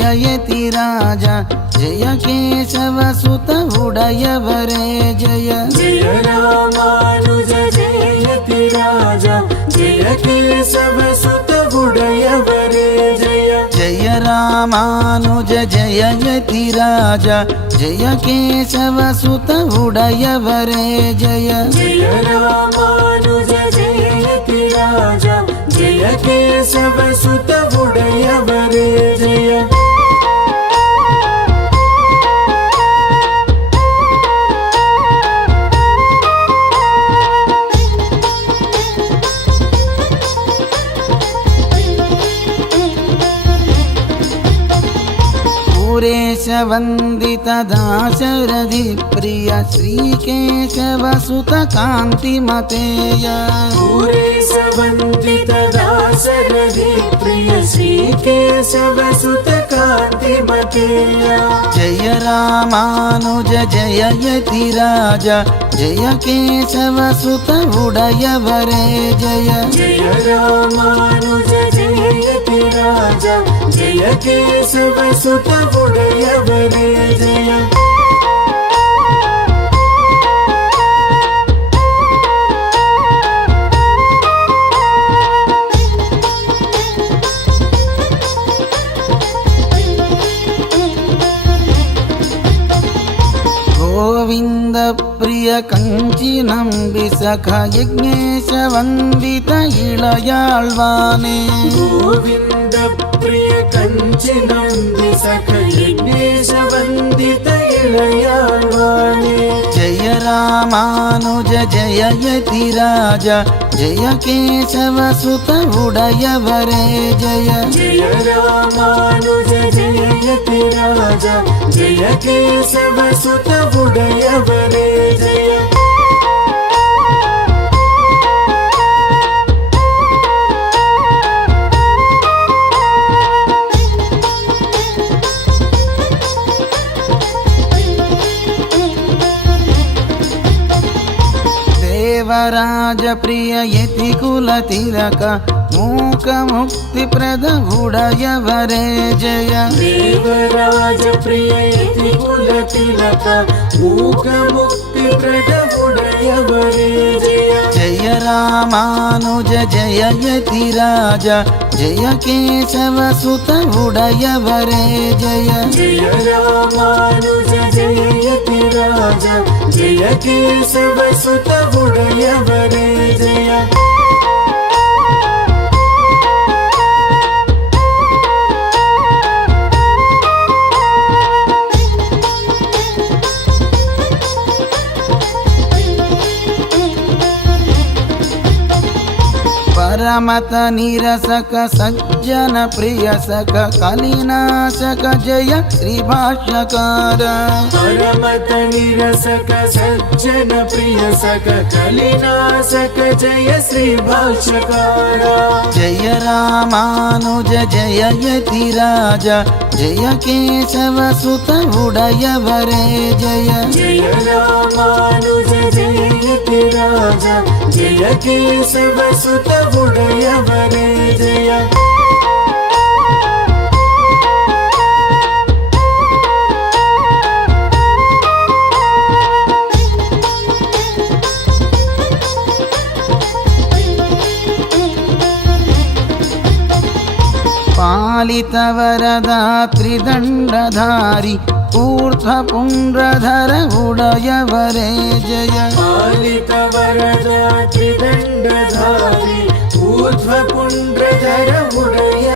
जयति राजा जय केशवसुत उडयवरे जय जय रामानुज जयति राजा जय केशवसुत उडयवरे जय जय रामानुज जयति राजा जय केशवसुत उडयवरे जय जय रामानुज जयति राजा जय केशवसुत उडयवरे जय पुरेश वंदित दाशरथि प्रिय श्रीकेशवसुत कांतिमतेय पुरेश वंदित दाशरथि प्रिय श्रीकेशवसुत कांतिमतेय जय रामानुज जयति राजा जय केशवसुत उडयवरे जय जय रामानुज जयति राजा जय केशवसुत उडयवरे जय गोविंद प्रिय कंचिनंबि सखा यज्ञेश वंदित इळयाळ्वाने गोविंद प्रिय कंचिनंबि सखा यज्ञेश वंदित इळयाळ्वाने जय रामानुज जयति राजा जय केशवसुत उडयवरे जय जय रामानुज जयति राजा जय केशवसुत उडयवरे जय देवराज प्रिय यति कुल तिलक मूक मुक्ति प्रद उडयवरे जय देवराज प्रिय यति कुल तिलक मूक मुक्ति प्रद उडयवरे जय जय रामानुज जयति राजा जय केशवसुत उडयवरे जय जय रामानुज जयति राजा जय केशवसुत उडयवरे जय परमत निरसक सज्जन प्रिय सख कलिनाशक जय श्री भाष्यकार परमत निरसक सज्जन प्रिय सख कलिनाशक जय श्री भाष्यकार जय रामानुज जयति राजा जय केशवसुत उडयवरे जय जय रामानुज जयति राजा जय केशवसुत उडयवरे जय पालित वरदा त्रिदंडधारी ऊर्ध्वपुण्ड्रधर उडयवरे जय पालित वरदा त्रिदंडधारी ऊर्ध्वपुण्ड्रधर उडय